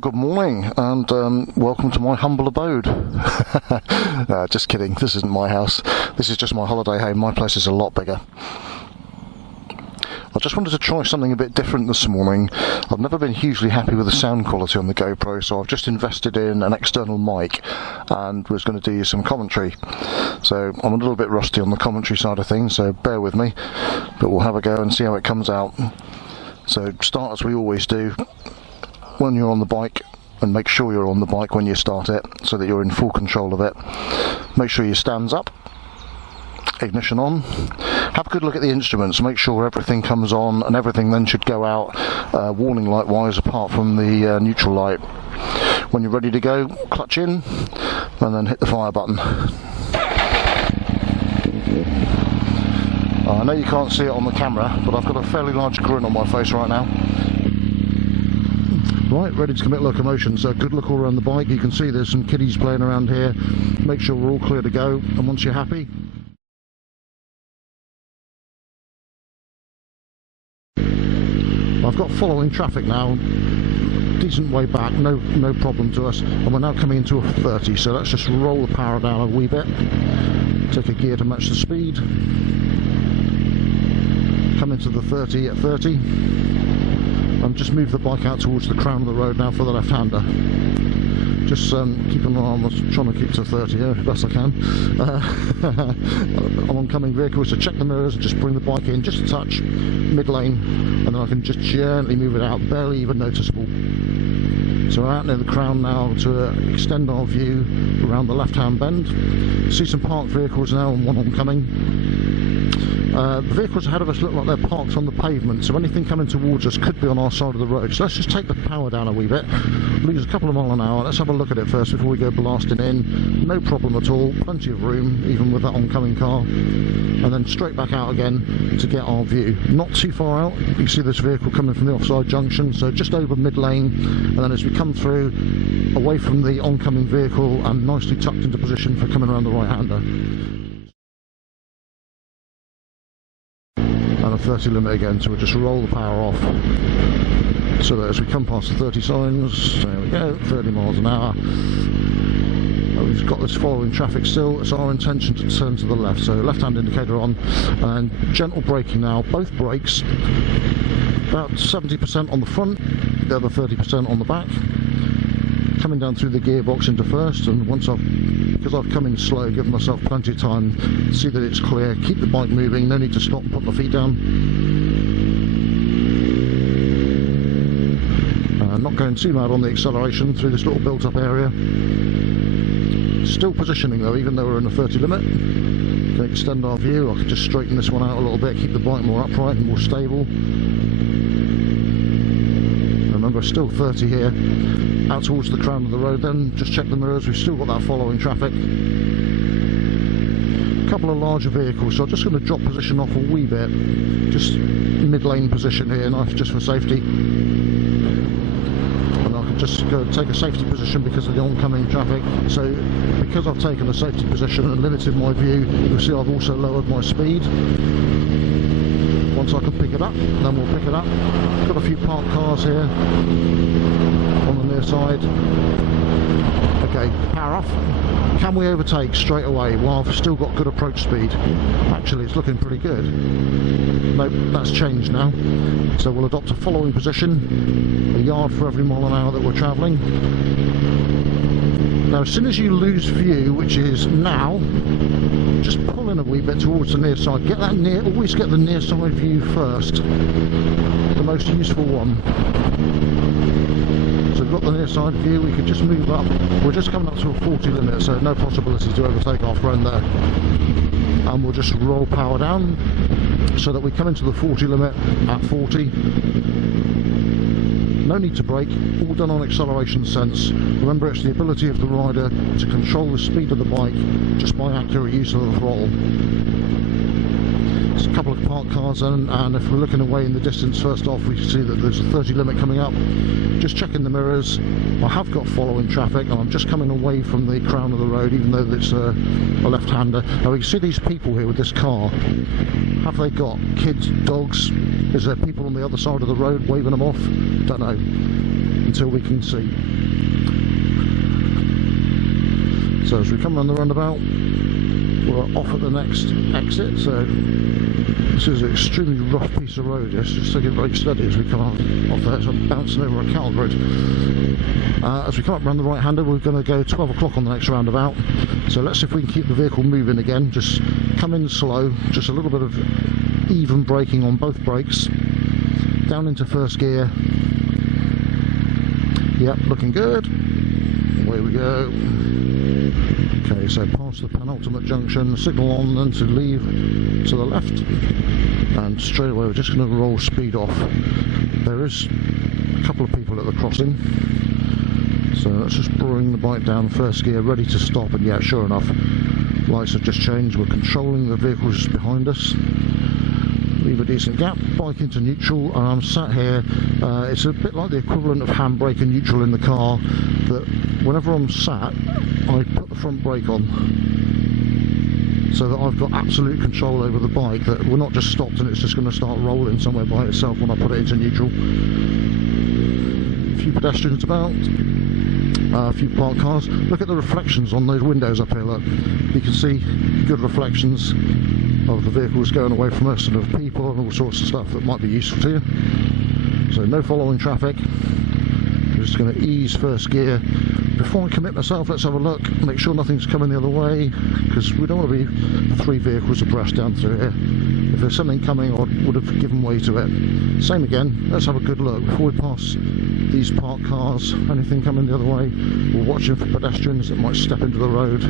good morning and welcome to my humble abode. Just kidding, this isn't my house, this is just my holiday home. My place is a lot bigger. I just wanted to try something a bit different this morning. I've never been hugely happy with the sound quality on the GoPro, so I've just invested in an external mic and was going to do some commentary. So I'm a little bit rusty on the commentary side of things, so bear with me, but we'll have a go and see how it comes out. So start as we always do. When you're on the bike, and make sure you're on the bike when you start it so that you're in full control of it. Make sure your stand's up, ignition on, have a good look at the instruments, make sure everything comes on, and everything then should go out warning light wise apart from the neutral light. When you're ready to go, clutch in and then hit the fire button. I know you can't see it on the camera, but I've got a fairly large grin on my face right now. Right, ready to commit locomotion, so good look all around the bike. You can see there's some kiddies playing around here. Make sure we're all clear to go, and once you're happy, I've got following traffic now, decent way back, no problem to us, and we're now coming into a 30, so let's just roll the power down a wee bit, take a gear to match the speed, come into the 30 at 30, and just move the bike out towards the crown of the road now for the left-hander. Just keep an eye on, I'm trying to keep to 30 here as best I can. On oncoming vehicles, so check the mirrors and just bring the bike in just a touch, mid-lane, and then I can just gently move it out, barely even noticeable. So we're out near the crown now to extend our view around the left-hand bend. See some parked vehicles now and one oncoming. The vehicles ahead of us look like they're parked on the pavement, so anything coming towards us could be on our side of the road. So let's just take the power down a wee bit, lose a couple of miles an hour. Let's have a look at it first before we go blasting in. No problem at all, plenty of room even with that oncoming car, and then straight back out again to get our view. Not too far out, you can see this vehicle coming from the offside junction, so just over mid-lane, and then as we come through away from the oncoming vehicle and nicely tucked into position for coming around the right-hander. And a 30 limit again, so we'll just roll the power off so that as we come past the 30 signs, there we go, 30 miles an hour. We've got this following traffic still. It's our intention to turn to the left, so left hand indicator on and gentle braking now, both brakes, about 70% on the front, the other 30% on the back. Coming down through the gearbox into first, and because I've come in slow, given myself plenty of time to see that it's clear, keep the bike moving, no need to stop and put my feet down. Not going too mad on the acceleration through this little built up area. Still positioning though, even though we're in a 30 limit. To extend our view, I can just straighten this one out a little bit, keep the bike more upright and more stable. Remember, still 30 here, out towards the crown of the road then, just check the mirrors, we've still got that following traffic. A couple of larger vehicles, so I'm just going to drop position off a wee bit, just mid-lane position here, nice just for safety. And I can just go take a safety position because of the oncoming traffic, so because I've taken a safety position and limited my view, you'll see I've also lowered my speed. Once I can pick it up, then we'll pick it up. Got a few parked cars here on the near side. Okay, power off. Can we overtake straight away? Well, I've still got good approach speed. Actually, it's looking pretty good. Nope, that's changed now. So we'll adopt a following position, a yard for every mile an hour that we're travelling. Now, as soon as you lose view, which is now, just pull in a wee bit towards the near side. Get that near, always get the near side view first. The most useful one. So we've got the near side view, we could just move up. We're just coming up to a 40 limit, so no possibility to overtake our friend there. And we'll just roll power down so that we come into the 40 limit at 40. No need to brake, all done on acceleration sense. Remember, it's the ability of the rider to control the speed of the bike just by accurate use of the throttle. There's a couple of parked cars in, and if we're looking away in the distance, first off we can see that there's a 30 limit coming up. Just checking the mirrors. I have got following traffic and I'm just coming away from the crown of the road, even though it's a left-hander. Now we can see these people here with this car. Have they got kids, dogs? Is there people on the other side of the road waving them off? Don't know. until we can see. So as we come around the roundabout, we're off at the next exit. So this is an extremely rough piece of road. Yes, just take it very steady as we come off there. So I'm bouncing over a cattle grid. As we come up around the right hander, we're going to go 12 o'clock on the next roundabout. So let's see if we can keep the vehicle moving again. Just come in slow, just a little bit of even braking on both brakes. Down into first gear. Yep, looking good. Away we go. Okay, so past the penultimate junction, signal on, then to leave to the left, and straight away we're just going to roll speed off. There is a couple of people at the crossing, so let's just bring the bike down first gear, ready to stop. And yeah, sure enough, lights have just changed. We're controlling the vehicles behind us. Leave a decent gap, bike into neutral, and I'm sat here. It's a bit like the equivalent of handbrake and neutral in the car, that whenever I'm sat, I put the front brake on so that I've got absolute control over the bike, that we're not just stopped and it's just going to start rolling somewhere by itself when I put it into neutral. A few pedestrians about, a few parked cars. Look at the reflections on those windows up here, look. You can see good reflections of the vehicles going away from us and of people and all sorts of stuff that might be useful to you. So no following traffic. I'm just going to ease first gear. Before I commit myself, let's have a look, make sure nothing's coming the other way, because we don't want to be 3 vehicles abreast down through here. If there's something coming, I would have given way to it. Same again, let's have a good look before we pass these parked cars. Anything coming the other way, we're watching for pedestrians that might step into the road,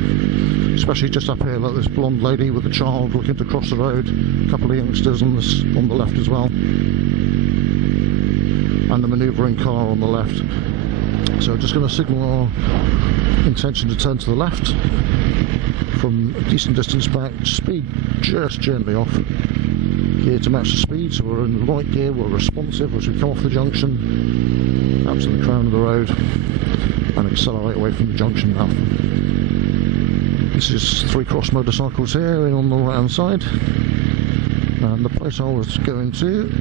especially just up here, like this blonde lady with a child looking to cross the road, a couple of youngsters on the left as well, and the manoeuvring car on the left. So just going to signal our intention to turn to the left from a decent distance back, speed just gently off, gear to match the speed, so we're in the right gear, we're responsive as we come off the junction, up to the crown of the road, and accelerate away from the junction now. This is 3 cross motorcycles here on the right hand side, and the place I was going to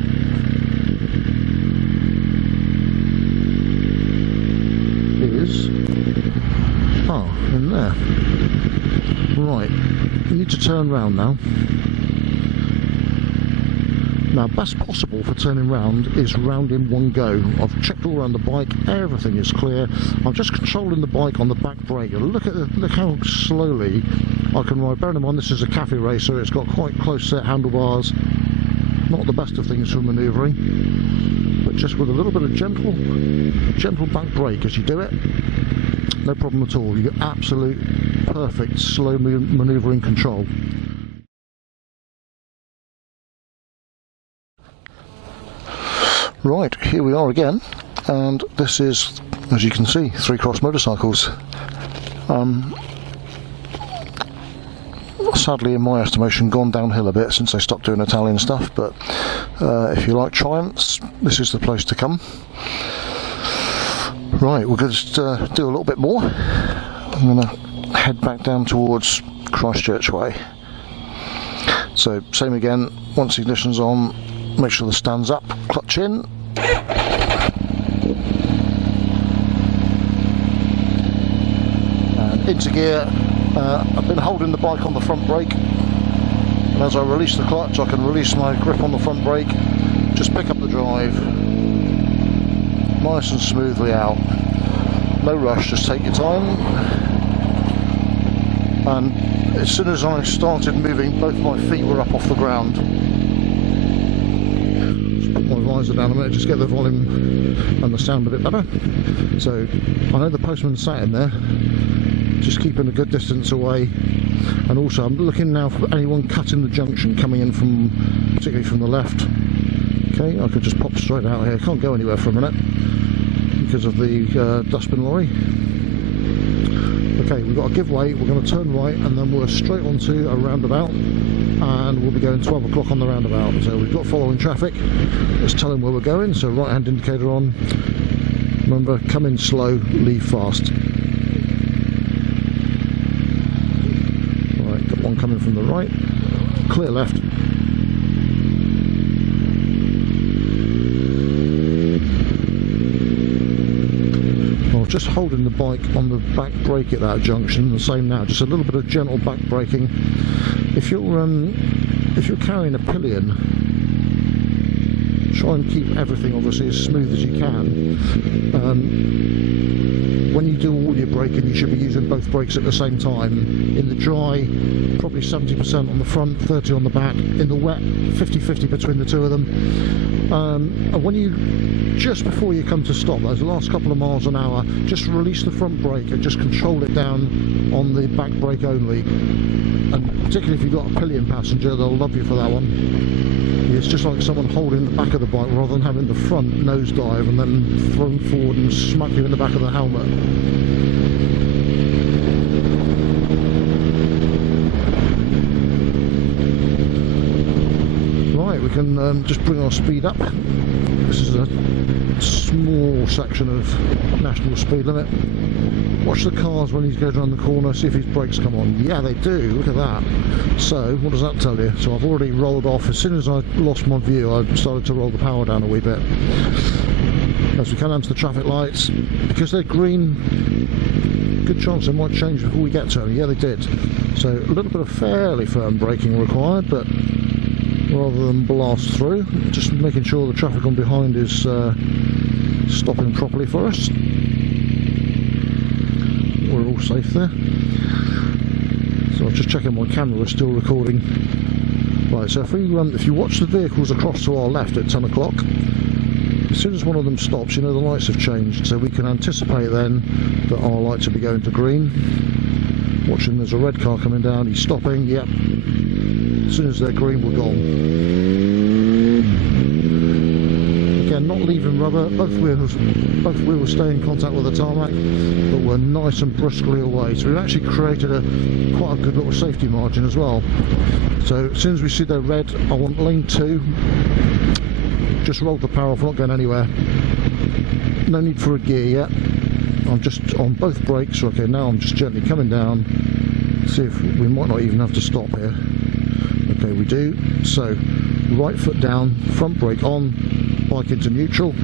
is in there. Right, you need to turn round now. Now, best possible for turning round is round in one go. I've checked all around the bike, everything is clear. I'm just controlling the bike on the back brake. Look how slowly I can ride. Bearing in mind this is a cafe racer, it's got quite close set handlebars. Not the best of things for manoeuvring, but just with a little bit of gentle back brake as you do it, no problem at all. You get absolute perfect slow manoeuvring control. Right, here we are again, and this is, as you can see, 3 cross motorcycles. Sadly, in my estimation, gone downhill a bit since they stopped doing Italian stuff, but if you like Triumphs, this is the place to come. Right, we're going to do a little bit more. I'm going to head back down towards Christchurch way. So, same again, once the ignition's on, make sure the stand's up, clutch in. And into gear. I've been holding the bike on the front brake, and as I release the clutch I can release my grip on the front brake, just pick up the drive, nice and smoothly out, no rush, just take your time. And as soon as I started moving, both my feet were up off the ground. Just put my visor down a minute, just get the volume and the sound a bit better. So I know the postman sat in there, just keeping a good distance away, and also I'm looking now for anyone cutting the junction coming in from, particularly from the left. Okay, I could just pop straight out here, can't go anywhere for a minute because of the dustbin lorry. Okay, we've got to give way, we're going to turn right, and then we're straight onto a roundabout, and we'll be going 12 o'clock on the roundabout. So we've got following traffic, let's tell them where we're going. So right hand indicator on, remember, come in slow, leave fast. One coming from the right, clear left. just holding the bike on the back brake at that junction, the same now, just a little bit of gentle back braking. If you're carrying a pillion, try and keep everything obviously as smooth as you can. When you do all your braking, you should be using both brakes at the same time. In the dry, probably 70% on the front, 30 on the back. In the wet, 50-50 between the two of them. And when you, just before you come to stop, those last couple of miles an hour, just release the front brake and just control it down on the back brake only. And particularly if you've got a pillion passenger, they'll love you for that one. It's just like someone holding the back of the bike rather than having the front nosedive and then thrown forward and smack you in the back of the helmet. Right, we can just bring our speed up. This is a small section of national speed limit. Watch the cars when he goes around the corner, see if his brakes come on. Yeah, they do, look at that. So, what does that tell you? So I've already rolled off. As soon as I lost my view, I started to roll the power down a wee bit. As we come down to the traffic lights, because they're green, good chance they might change before we get to them. Yeah, they did. So a little bit of fairly firm braking required, but rather than blast through, just making sure the traffic on behind is stopping properly for us. We're all safe there. So I'm just checking my camera is still recording. Right, so if you watch the vehicles across to our left at 10 o'clock, as soon as one of them stops, you know the lights have changed, so we can anticipate then that our lights will be going to green. Watching, there's a red car coming down, he's stopping, yep. As soon as they're green, we're gone. Again, not leaving rubber, both wheels stay in contact with the tarmac, but we're nice and briskly away. So we've actually created quite a good little safety margin as well. So as soon as we see they're red, I want lane 2. Just rolled the power off, not going anywhere. No need for a gear yet. I'm just on both brakes. Okay, now I'm just gently coming down. See if we might not even have to stop here. Okay, we do. So right foot down, front brake on, bike into neutral.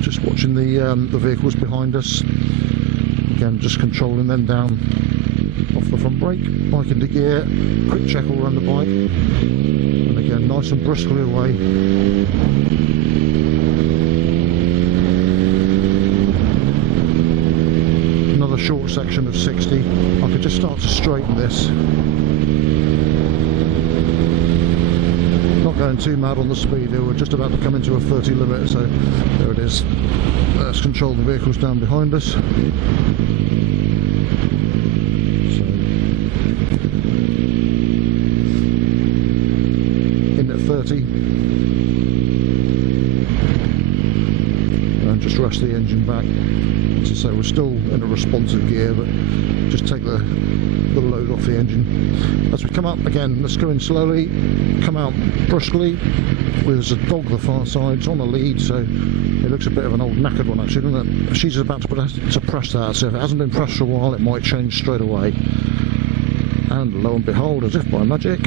Just watching the vehicles behind us. Again, just controlling them down off the front brake. Bike into gear. Quick check all around the bike. And again, nice and briskly away. Another short section of 60. I could just start to straighten this. Not going too mad on the speed here, we're just about to come into a 30 limit, so there it is. Let's control the vehicles down behind us. So, in at 30. And just rest the engine back. As I say, we're still in a responsive gear, but just take the load off the engine. As we come up, again, let's go in slowly, come out briskly. There's a dog the far side, it's on the lead, so it looks a bit of an old knackered one actually, doesn't it? She's about to press that, so if it hasn't been pressed for a while, it might change straight away. And lo and behold, as if by magic.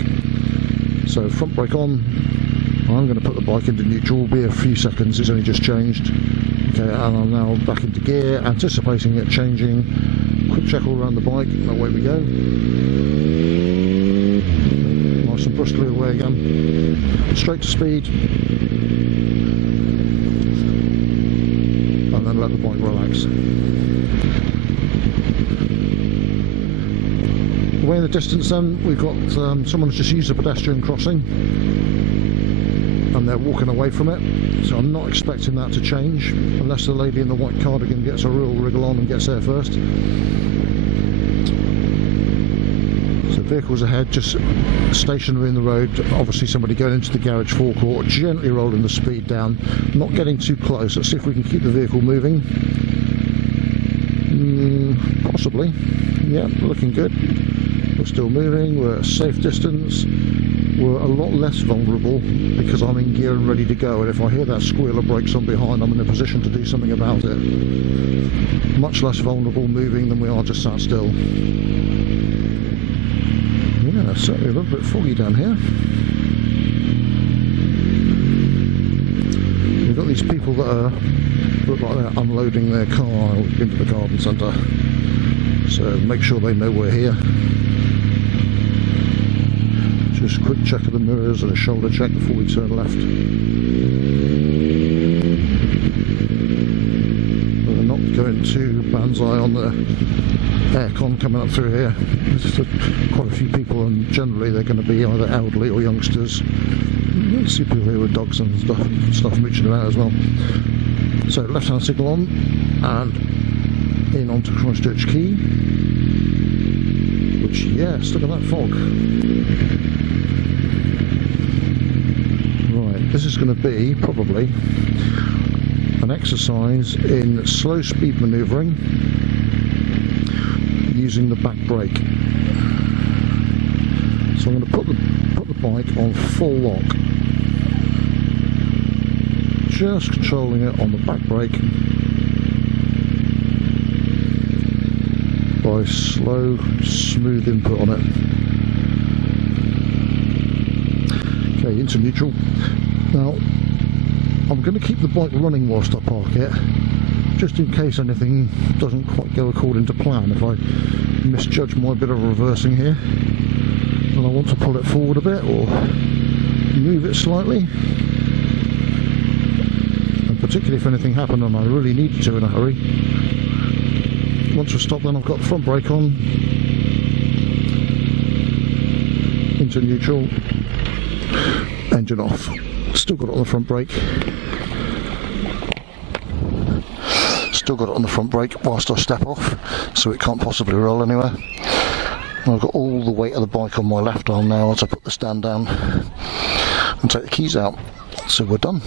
So front brake on, I'm going to put the bike into neutral, will be a few seconds, it's only just changed. Okay, and I'm now back into gear, anticipating it changing. Quick check all around the bike, and away we go. Nice and briskly away again. Straight to speed. And then let the bike relax. Away in the distance then, we've got someone's just used a pedestrian crossing. And they're walking away from it, so I'm not expecting that to change unless the lady in the white cardigan gets a real wriggle on and gets there first. So vehicles ahead, just stationary in the road, obviously somebody going into the garage forecourt, gently rolling the speed down, not getting too close. Let's see if we can keep the vehicle moving. Possibly, yeah, looking good. We're still moving, we're at a safe distance. We're a lot less vulnerable because I'm in gear and ready to go, and if I hear that squeal of brakes on behind, I'm in a position to do something about it. Much less vulnerable moving than we are just sat still. Yeah, certainly a little bit foggy down here. We've got these people that look like they're unloading their car into the garden centre. So make sure they know we're here. Just a quick check of the mirrors and a shoulder check before we turn left. We're not going to banzai on the aircon coming up through here. There's quite a few people, and generally they're going to be either elderly or youngsters. You see people here with dogs and stuff mooching about as well. So left hand signal on and in onto Christchurch Quay, which, yes, look at that fog. Right, this is going to be probably an exercise in slow speed manoeuvring using the back brake. So I'm going to put the bike on full lock, just controlling it on the back brake by slow, smooth input on it. Okay, into neutral. Now, I'm going to keep the bike running whilst I park it, just in case anything doesn't quite go according to plan. If I misjudge my bit of reversing here, and I want to pull it forward a bit or move it slightly, and particularly if anything happened and I really needed to in a hurry. Once we're stopped, then I've got the front brake on, into neutral, engine off. Still got it on the front brake. Still got it on the front brake whilst I step off, so it can't possibly roll anywhere. And I've got all the weight of the bike on my left arm now as I put the stand down and take the keys out. So we're done.